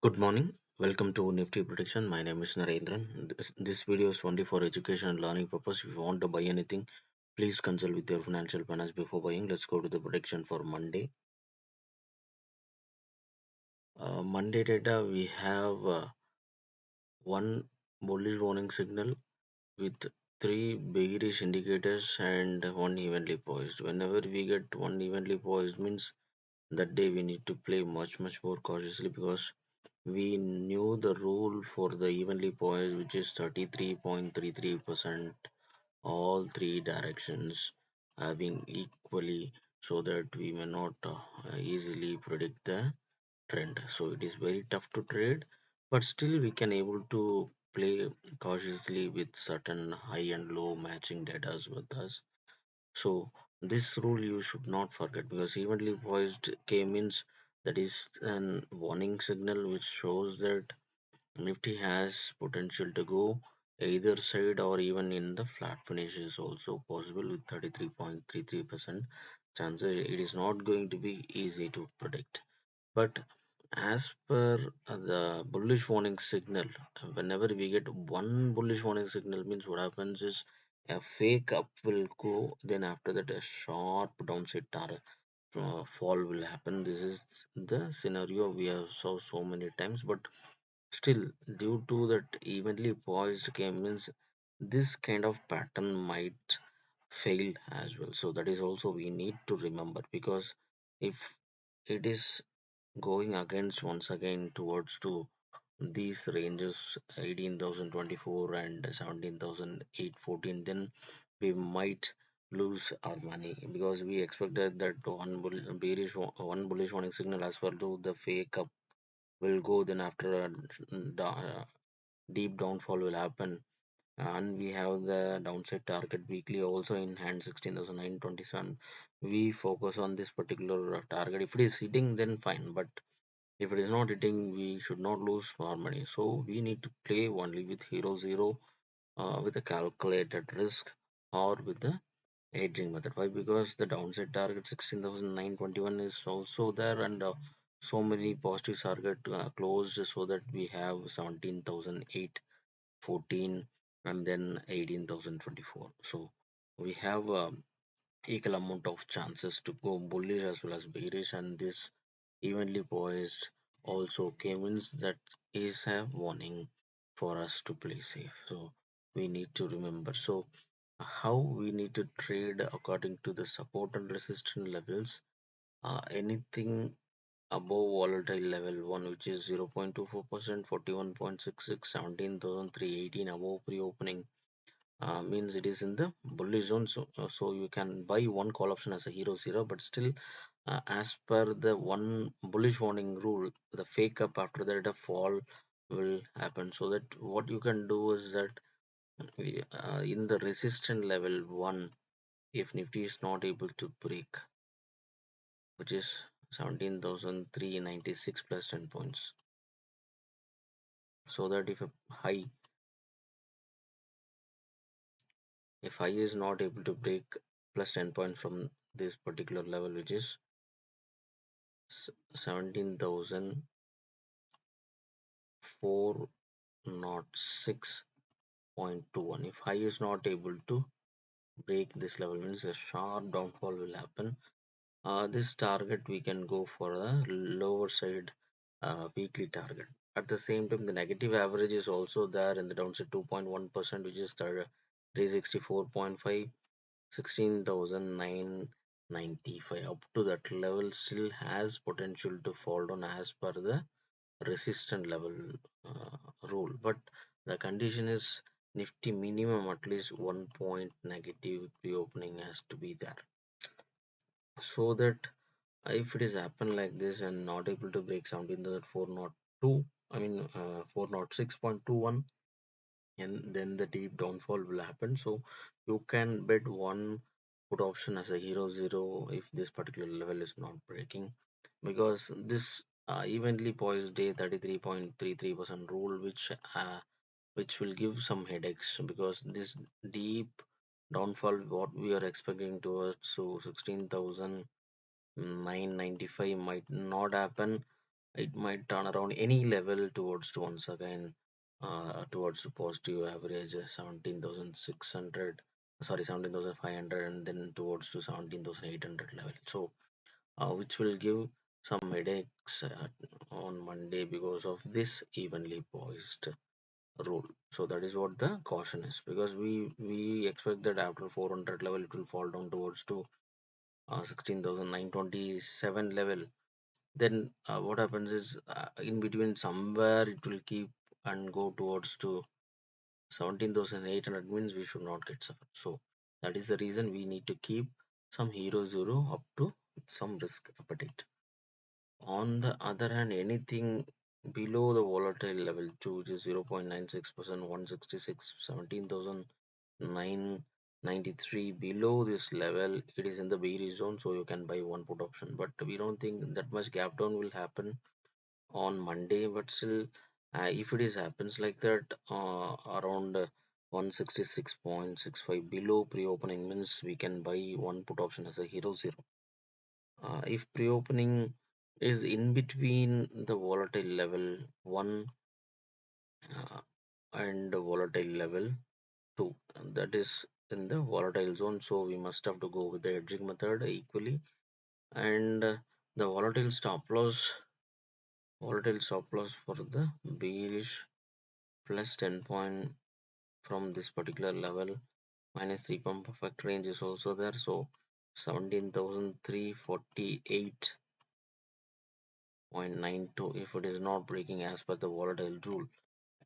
Good morning. Welcome to Nifty Prediction. My name is Narendran. This video is only for education and learning purpose. If you want to buy anything, please consult with your financial planners before buying. Let's go to the prediction for Monday. Monday data, we have one bullish warning signal with three bearish indicators and one evenly poised. Whenever we get one evenly poised means that day we need to play much more cautiously because we knew the rule for the evenly poised, which is 33.33%, all three directions having equally, so that we may not easily predict the trend. So it is very tough to trade, but still we can able to play cautiously with certain high and low matching data with us. So this rule you should not forget, because evenly poised K means that is an warning signal which shows that Nifty has potential to go either side, or even in the flat finish is also possible with 33.33% chances. It is not going to be easy to predict. But as per the bullish warning signal, whenever we get one bullish warning signal means what happens is a fake up will go, then after that a sharp downside fall will happen. This is the scenario we have saw so many times, but still, due to that evenly poised game means this kind of pattern might fail as well. So that is also we need to remember, because if it is going against once again towards to these ranges 18,024 and 17,814, then we might lose our money, because we expected that one bullish warning signal as well to the fake up will go, then after a deep downfall will happen, and we have the downside target weekly also in hand 16,927. We focus on this particular target. If it is hitting, then fine, but if it is not hitting, we should not lose our money. So we need to play only with hero zero, with a calculated risk, or with the hedging method. Why? Because the downside target 16,921 is also there, and so many positive target closed, so that we have 17,814 and then 18,024. So we have equal amount of chances to go bullish as well as bearish, and this evenly poised also came in, that is a warning for us to play safe. So we need to remember. So how we need to trade according to the support and resistance levels. Anything above volatile level 1, which is 0.24%, 41.66, 17,318 above pre-opening, means it is in the bullish zone. So you can buy one call option as a hero zero, but still, as per the one bullish warning rule, the fake up after that a fall will happen. So that what you can do is that in the resistance level 1, if Nifty is not able to break, which is 17,396 plus 10 points, so that if high is not able to break plus 10 points from this particular level, which is 17,406.21, if high is not able to break this level means a sharp downfall will happen. This target we can go for a lower side weekly target. At the same time, the negative average is also there in the downside 2.1%, which is 364.5, 16,995. Up to that level still has potential to fall down as per the resistance level rule. But the condition is Nifty minimum at least 1 point negative pre-opening has to be there, so that if it is happen like this and not able to break 17,402, I mean 406.21, and then the deep downfall will happen. So you can bet one put option as a hero zero if this particular level is not breaking, because this evenly poised day 33.33% rule, which will give some headaches, because this deep downfall what we are expecting towards so 16,995 might not happen it might turn around any level towards to once again towards the positive average 17,600, sorry, 17,500, and then towards to 17,800 level. So which will give some headaches on Monday because of this evenly poised rule. So that is what the caution is, because we expect that after 400 level it will fall down towards to 16,927 level. Then what happens is in between somewhere it will keep and go towards to 17,800, means we should not get suffered. So that is the reason we need to keep some hero zero up to some risk appetite. On the other hand, anything below the volatile level 2, which is 0.96%, 166, 17,993, below this level, it is in the bearish zone, so you can buy one put option. But we don't think that much gap down will happen on Monday. But still, if it is happens like that, around 166.65 below pre-opening, means we can buy one put option as a hero zero. If pre-opening is in between the volatile level 1 uh, and the volatile level 2, that is in the volatile zone, so we must have to go with the hedging method equally. And the volatile stop loss for the bearish plus 10 point from this particular level minus 3 pump perfect range is also there, so 17,348.92. If it is not breaking as per the volatile rule,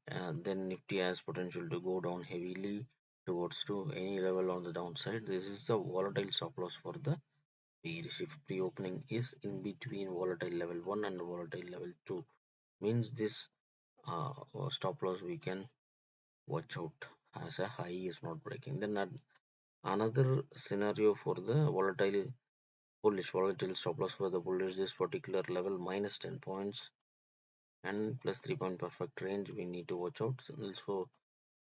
then Nifty has potential to go down heavily towards to any level on the downside. This is the volatile stop loss for the bearish. If pre-opening is in between volatile level 1 and volatile level 2, means this stop loss we can watch out as a high is not breaking. Then another scenario for the volatile stop loss for the bullish, this particular level minus 10 points and plus 3 point perfect range we need to watch out. So also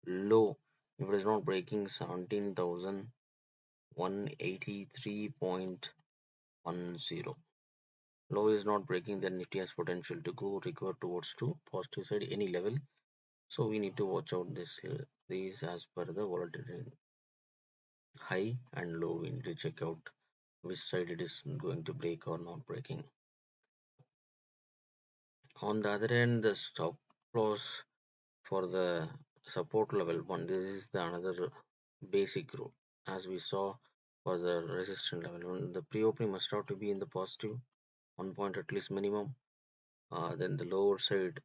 low, if it is not breaking 17,183.10, low is not breaking, then Nifty has potential to go recover towards to positive side any level. So we need to watch out these as per the volatility high and low. We need to check out which side it is going to break or not breaking. On the other hand, the stop loss for the support level 1, this is the another basic rule. As we saw for the resistance level 1, the pre-opening must have to be in the positive 1 point at least minimum. Then the lower side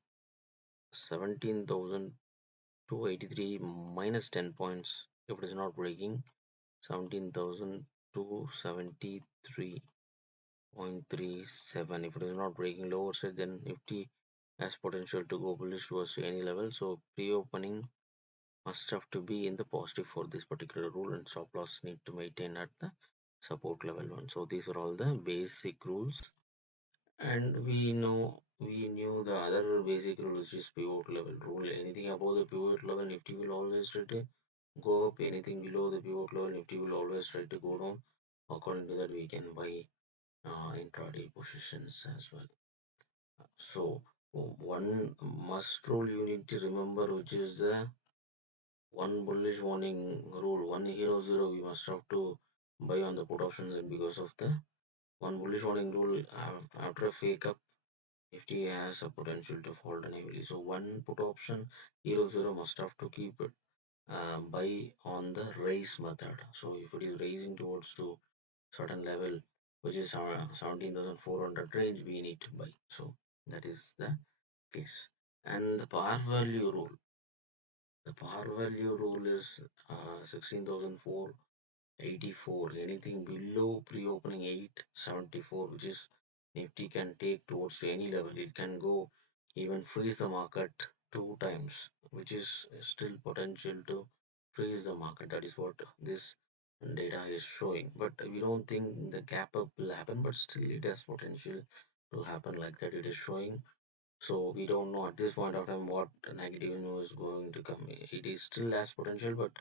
17,283 minus 10 points. If it is not breaking 17,273.37, if it is not breaking lower side, then Nifty has potential to go bullish towards any level. So pre-opening must have to be in the positive for this particular rule, and stop loss need to maintain at the support level 1. So these are all the basic rules, and we knew the other basic rule, which is pivot level rule. Anything above the pivot level, Nifty will always try to go up. Anything below the pivot level, Nifty will always try to go down. According to that, we can buy intraday positions as well. So one must rule you need to remember, which is the one bullish warning rule, one hero zero. We must have to buy on the put options, and because of the one bullish warning rule, after a fake up, Nifty has a potential to fall down heavily. So one put option hero zero must have to keep it buy on the raise method. So if it is raising towards to certain level, which is 17,400 range, we need to buy. So that is the case. And the par value rule. The par value rule is 16,484. Anything below pre-opening 874, which is Nifty can take towards any level. It can go even freeze the market 2 times, which is still potential to freeze the market. That is what this data is showing. But we don't think the gap up will happen, but still it has potential to happen like that. It is showing, so we don't know at this point of time what negative news is going to come. It is still has potential, but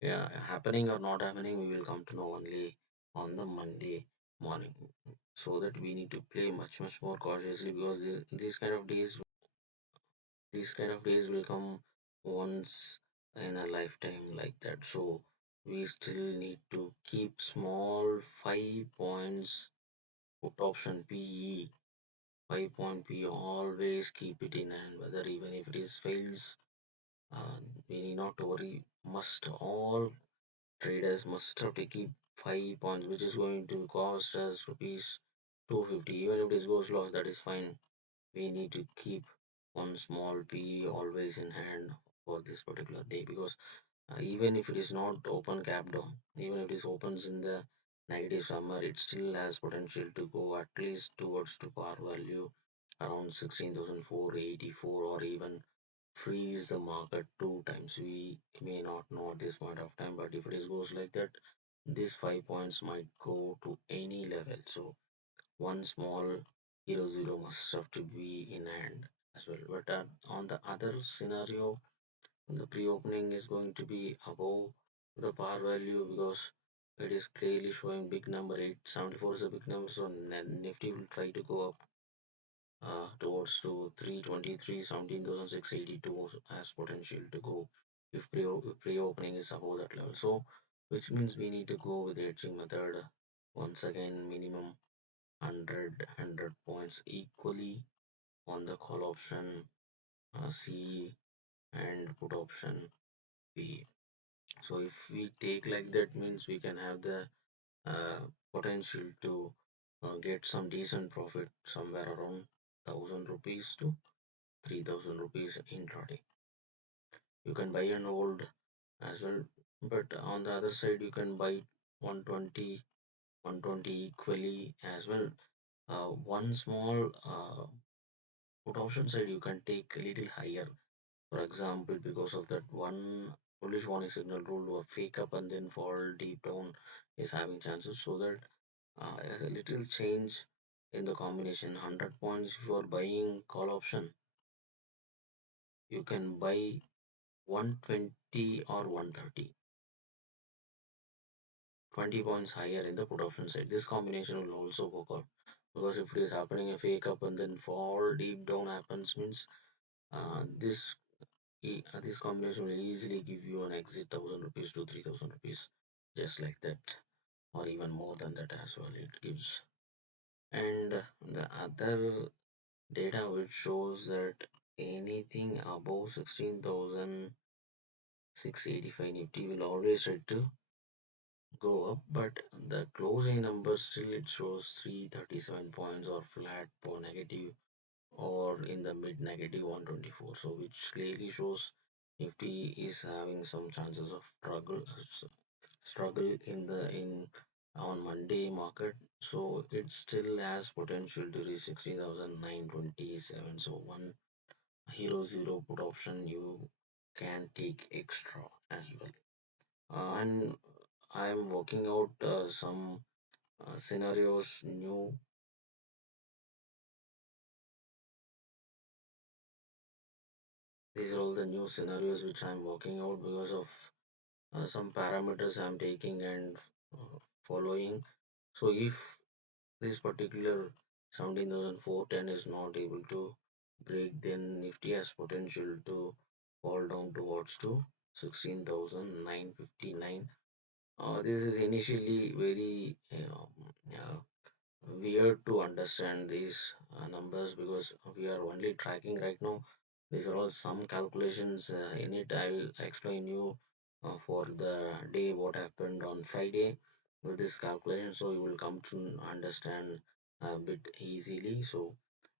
yeah, happening or not happening, we will come to know only on the Monday. morning. So that we need to play much more cautiously, because these kind of days will come once in a lifetime like that. So we still need to keep small 5 points put option PE, 5 point PE, always keep it in hand, whether even if it is fails, uh, we need not to worry. Must all traders must have to keep 5 points, which is going to cost us rupees 250. Even if this goes loss, that is fine. We need to keep one small P always in hand for this particular day, because even if it is not open cap down, even if it is opens in the negative summer, it still has potential to go at least towards to par value around 16,484, or even freeze the market two times. We may not know at this point of time, but if it is goes like that, these 5 points might go to any level. So one small zero must have to be in hand as well. But on the other scenario, the pre-opening is going to be above the par value, because it is clearly showing big number. 874 is a big number, so Nifty will try to go up towards to 323, 17,682 has potential to go if pre-opening is above that level. So which means we need to go with the hedging method. Once again, minimum 100 points equally on the call option C and put option B. So if we take like that, means we can have the uh, potential to get some decent profit somewhere around 1,000 rupees to 3,000 rupees intraday. You can buy and hold as well, but on the other side you can buy 120 120 equally as well. One small put option side you can take a little higher. For example, because of that one bullish warning signal rule, a fake up and then fall deep down is having chances, so that as a little change in the combination. 100 points if you are buying call option, you can buy 120 or 130, 20 points higher in the put option side. This combination will also work out, because if it is happening a fake up and then fall deep down happens, means this this combination will easily give you an exit 1,000 rupees to 3,000 rupees, just like that, or even more than that as well. It gives. And the other data which shows that anything above 16,685 Nifty will always try to go up, but the closing number still it shows 337 points or flat or negative, or in the mid negative 124. So which clearly shows Nifty is having some chances of struggle in the in on Monday market. So it still has potential to reach 16,927. So one hero zero put option you can take extra as well. And I'm working out some scenarios new. These are all the new scenarios which I'm working out because of some parameters I'm taking and following. So if this particular 17,410 is not able to break, then Nifty has potential to fall down towards to 16,959. This is initially very weird to understand these numbers, because we are only tracking right now. These are all some calculations in it. I'll explain you for the day what happened on Friday with this calculation, so you will come to understand a bit easily. So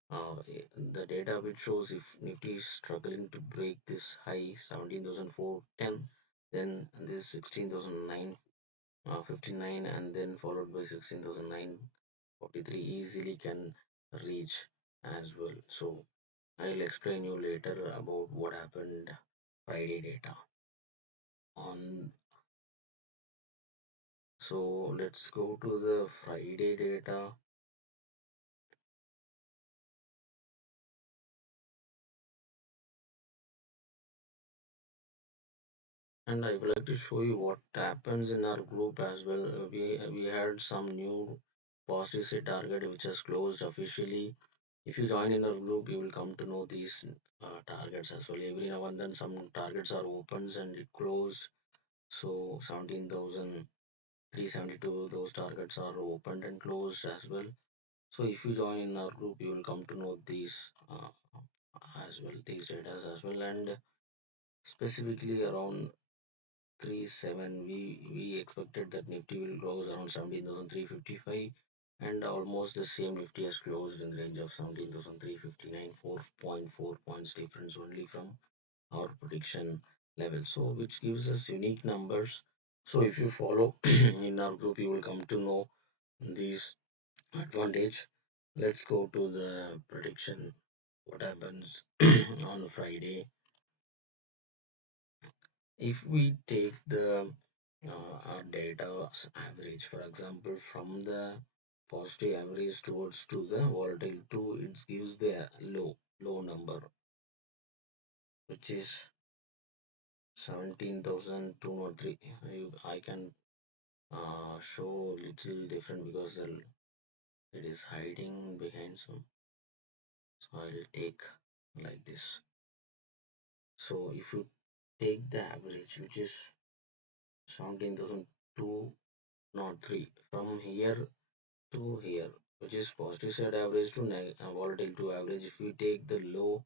the data which shows if Nifty is struggling to break this high 17,410, then this 16,959 and then followed by 16,943 easily can reach as well. So I'll explain you later about what happened Friday data on. So let's go to the Friday data. And I would like to show you what happens in our group as well. We had some new positive set target which has closed officially. If you join in our group, you will come to know these targets as well. Every now and then, some targets are opens and it closed. So 17,372, those targets are opened and closed as well. So if you join in our group, you will come to know these as well, these data as well, and specifically around 3.7, we expected that Nifty will close around 17,355, and almost the same Nifty has closed in the range of 17,359, 4.4 points difference only from our prediction level. So which gives us unique numbers. So if you follow in our group, you will come to know these advantage. Let's go to the prediction. What happens on Friday? If we take the our data average, for example, from the positive average towards to the volatile 2, it gives the low number, which is 17,203. I can show little different because it is hiding behind some. So I'll take like this. So if you take the average, which is 17,203 from here to here, which is positive side average to volatile to average. If we take the low,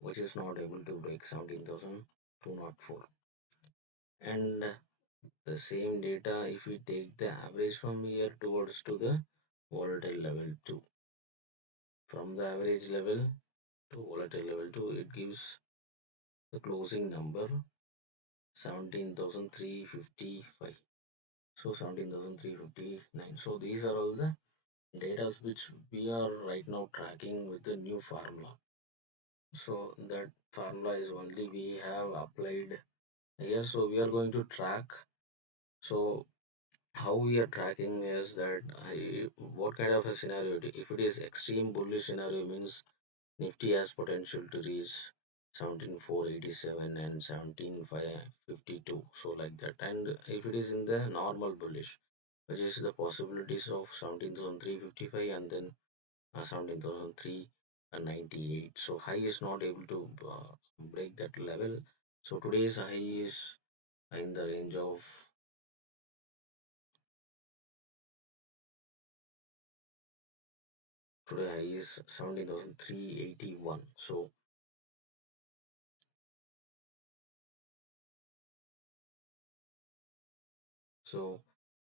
which is not able to break 17,204, and the same data, if we take the average from here towards to the volatile level 2, from the average level to volatile level 2, it gives the closing number 17,355. So 17,359. So these are all the data which we are right now tracking with the new formula. So that formula is only we have applied here. So we are going to track. So how we are tracking is that what kind of a scenario? If it is extreme bullish scenario means Nifty has potential to reach 17,487 and 17,552. So like that. And if it is in the normal bullish, which is the possibilities of 17,355 and then 17,398. So high is not able to break that level. So today's high is in the range of today high is 17,381. So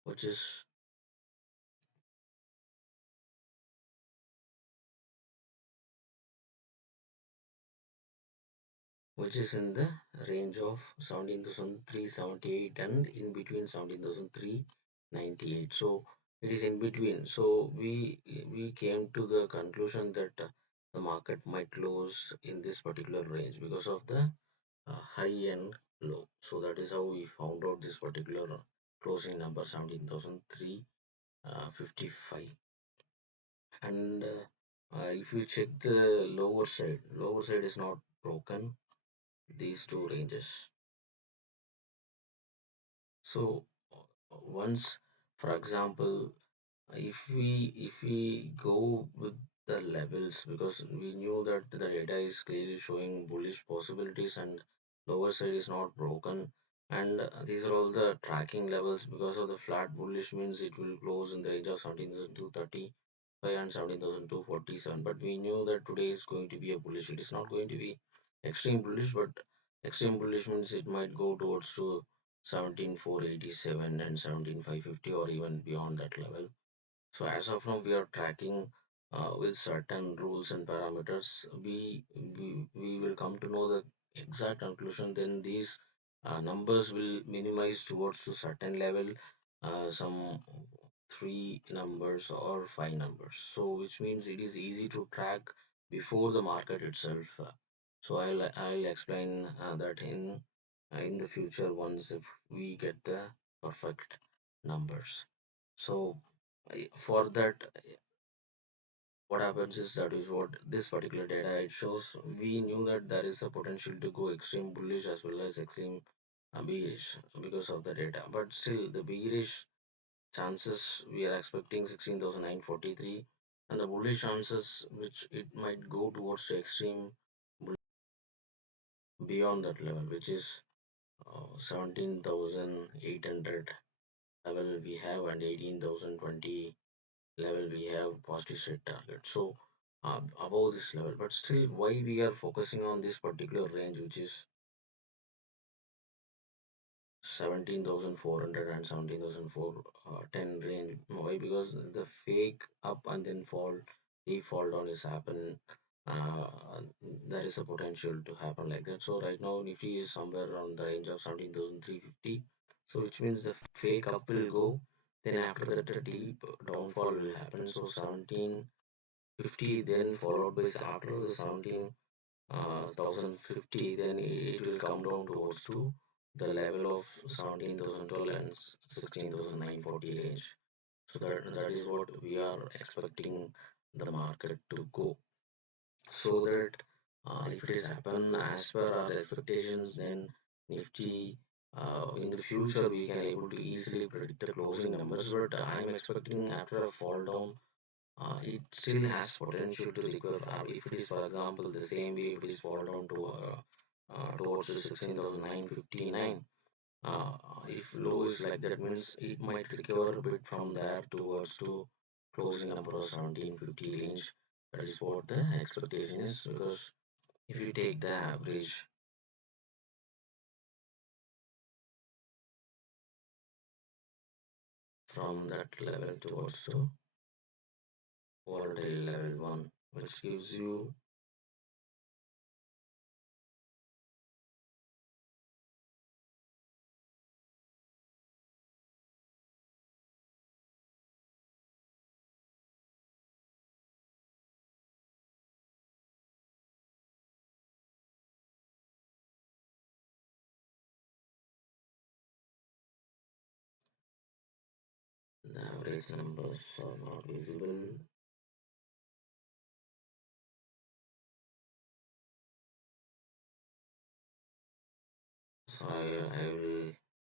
which is in the range of 17,378 and in between 17,398. So it is in between. So we came to the conclusion that the market might close in this particular range because of the high and low. So that is how we found out this particular closing number 17,355. And if you check the lower side is not broken. These two ranges. So once, for example, if we go with the levels, because we knew that the data is clearly showing bullish possibilities and lower side is not broken, and these are all the tracking levels. Because of the flat bullish means it will close in the range of 17,235 and 17,247, but we knew that today is going to be a bullish. It is not going to be extreme bullish, but extreme bullish means it might go towards to 17,487 and 17,550 or even beyond that level. So as of now, we are tracking with certain rules and parameters. We will come to know the exact conclusion. Then these numbers will minimize towards to certain level, some three numbers or five numbers. So which means it is easy to track before the market itself. So I'll explain that in the future once if we get the perfect numbers. So for that, what happens is that is what this particular data it shows. We knew that there is a potential to go extreme bullish as well as extreme bearish because of the data, but still the bearish chances we are expecting 16,943, and the bullish chances which it might go towards the extreme beyond that level, which is 17,800 level we have, and 18,020 level we have positive set target. So above this level, but still why we are focusing on this particular range, which is 17,400 and 17,410 range. Why? Because the fake up and then fall down is happen. Uh, there is a potential to happen like that. So right now Nifty is somewhere around the range of 17,350. So which means the fake up will go. Then after that a deep downfall will happen. So 1750, then followed by after the 17,050, then it will come down towards to the level of 17,012 and 16,940 range. So that is what we are expecting the market to go. So that if it is happen as per our expectations, then Nifty in the future we can able to easily predict the closing numbers. But I'm expecting after a fall down, it still has potential to recover. If it is, for example, the same way, if it is fall down to towards the 16,959, uh, if low is like that, means it might recover a bit from there towards to closing number of 1750 range. That is what the expectation is, because if you take the average from that level towards to volatile level 1, which gives you the average numbers are not visible. So I will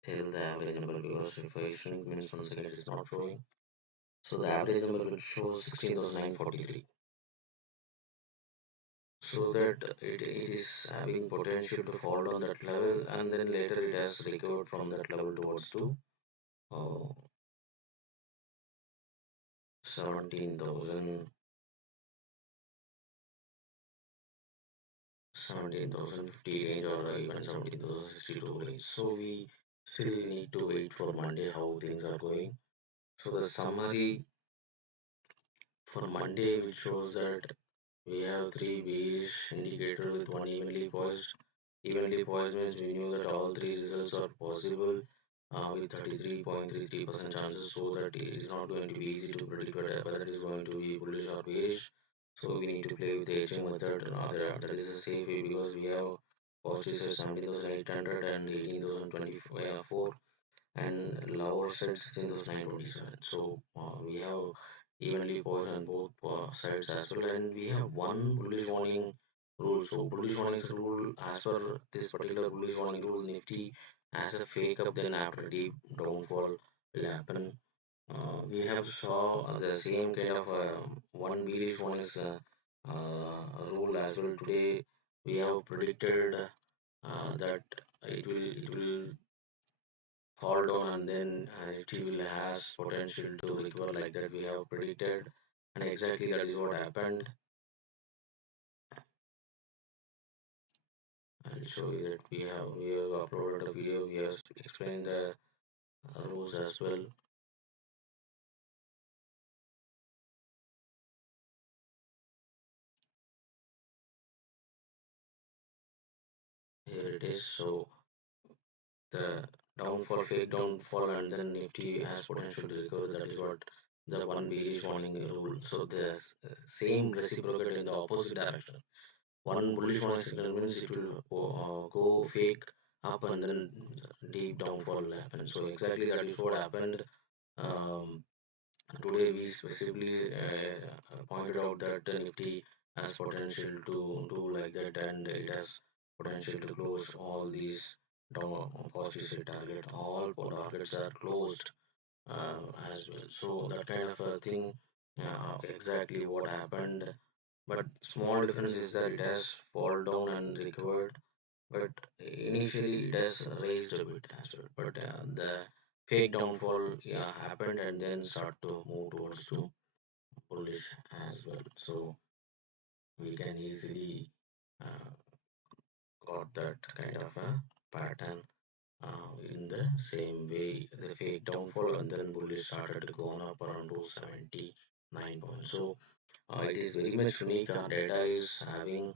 tell the average number, because if I shrink means 1 second it is not showing. So the average number will show 16,943. So that it is having potential to fall down that level, and then later it has recovered from that level towards to uh, 17,000, 17,050 range, or even 17,062 range. So we still need to wait for Monday how things are going. So the summary for Monday, which shows that we have three bearish indicators with one evenly poised. Evenly poised means we knew that all three results are possible with 33.33% chances, so that it is not going to be easy to predict whether it is going to be bullish or bearish. So we need to play with the hedging method. That is a safe way, because we have positive side 17,800 and 18,024, and lower side 16,927. So we have evenly poised on both sides as well, and we have one bullish warning rule. So bullish warning rule, as per this particular bullish warning rule, Nifty as a fake up, then after deep downfall will happen. We have saw the same kind of one bearish warning rule as well today. We have predicted that it will fall down, and then it will has potential to recover like that we have predicted, and exactly that is what happened. I'll show you that we have uploaded a video, we have explained the rules as well. Here it is. So the downfall, fake downfall, and then Nifty has potential to recover. That is what the one bearish warning rule. So the same reciprocate in the opposite direction. One bullish warning signal means it will go fake up, and then deep downfall will happen. So exactly that is what happened. Um, Today we specifically pointed out that the Nifty has potential to do like that, and it has potential to close all these down positive set target. All targets are closed as well. So that kind of a thing, exactly what happened. But small difference is that it has fall down and recovered, but initially it has raised a bit as well. But the fake downfall, yeah, happened and then start to move towards to bullish as well. So we can easily uh, got that kind of a pattern in the same way. The fake downfall and then bullish started to go on up around 279 points. So it is very much unique. Our data is having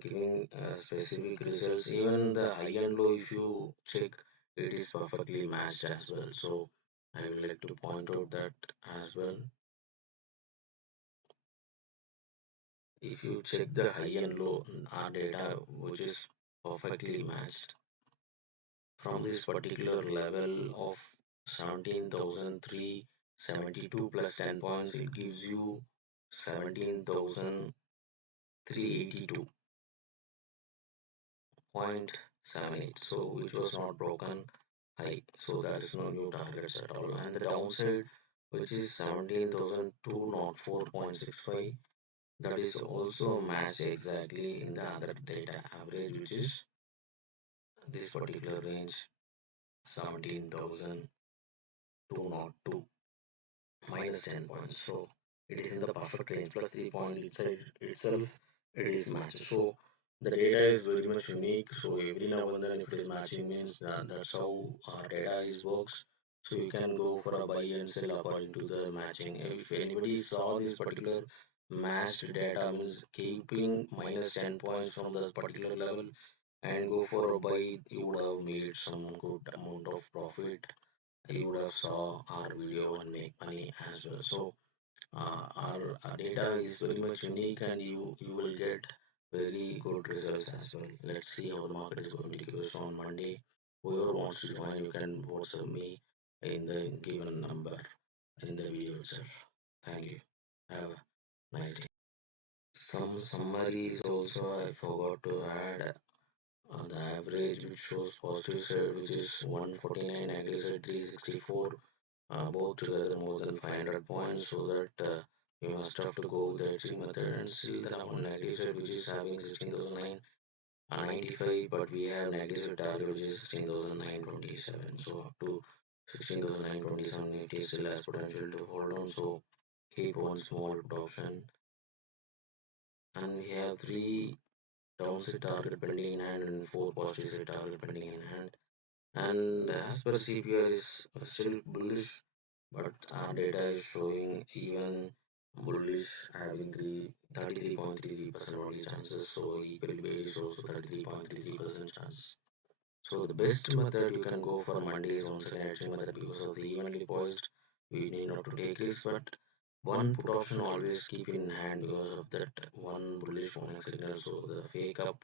giving specific results. Even the high and low, if you check, it is perfectly matched as well. So I would like to point out that as well. If you check the high and low, our data which is perfectly matched from this particular level of 17,372 plus 10 points, it gives you 17,382.78, so which was not broken high, so there is no new targets at all. And the downside, which is 17,204.65, that is also matched exactly in the other data average, which is this particular range 17,202 minus 10 points. So it is in the perfect range, plus 3 point inside itself, it is matched. So the data is very much unique. So every now and then, if it is matching, means that that's how our data is works. So you can go for a buy and sell according to the matching. If anybody saw this particular matched data, means keeping minus 10 points from the particular level and go for a buy, you would have made some good amount of profit. You would have saw our video and make money as well. So our data is very much unique, and you will get very good results as well. Let's see how the market is going to go. So on Monday, whoever wants to join, you can WhatsApp me in the given number in the video itself. Thank you. Have a nice day. Some summaries also I forgot to add. The average which shows positive side, which is 149, negative side 364, both together more than 500 points, so that we must have to go with the hedging method. And still the negative side, which is having 16,995, but we have negative side target, which is 16,927. So up to 16,927, it is still has potential to hold on. So keep one small put option, and we have three downside target pending in hand and four positive side target pending in hand. And as per CPR is still bullish, but our data is showing even bullish, having 33.33% only chances. So equally bearish also 33.33% chances. So the best method you can go for Monday is once again hedging method, because of the evenly poised. We need not to take risks, but one put option always keep in hand because of that one bullish warning signal. So the fake up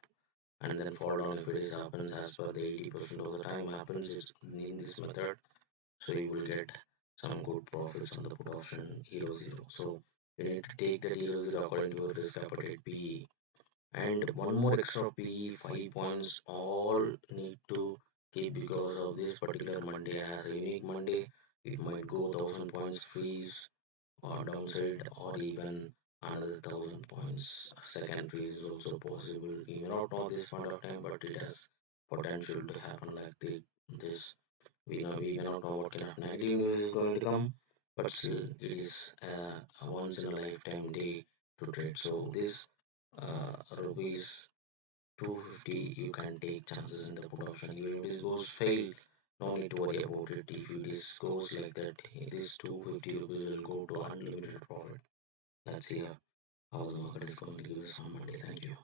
and then fall down, if it is happens as per the 80% of the time happens is in this method. So you will get some good profits on the put option hero zero. So you need to take that hero zero according to your risk appetite PE, and one more extra PE 5 points all need to keep, because of this particular Monday as a unique Monday. It might go 1,000 points freeze or downside, or even another 1,000 points second freeze is also possible. We may not know this point of time, but it has potential to happen like this. We may not know what kind of negative news is going to come, but still it is a once in a lifetime day to trade. So this rupees 250, you can take chances in the put option. Even if it goes fail, no need to worry about it. If it is goes like that, this 250 rupees will go to unlimited profit. Let's see how the market is going to give us on Monday. Thank you.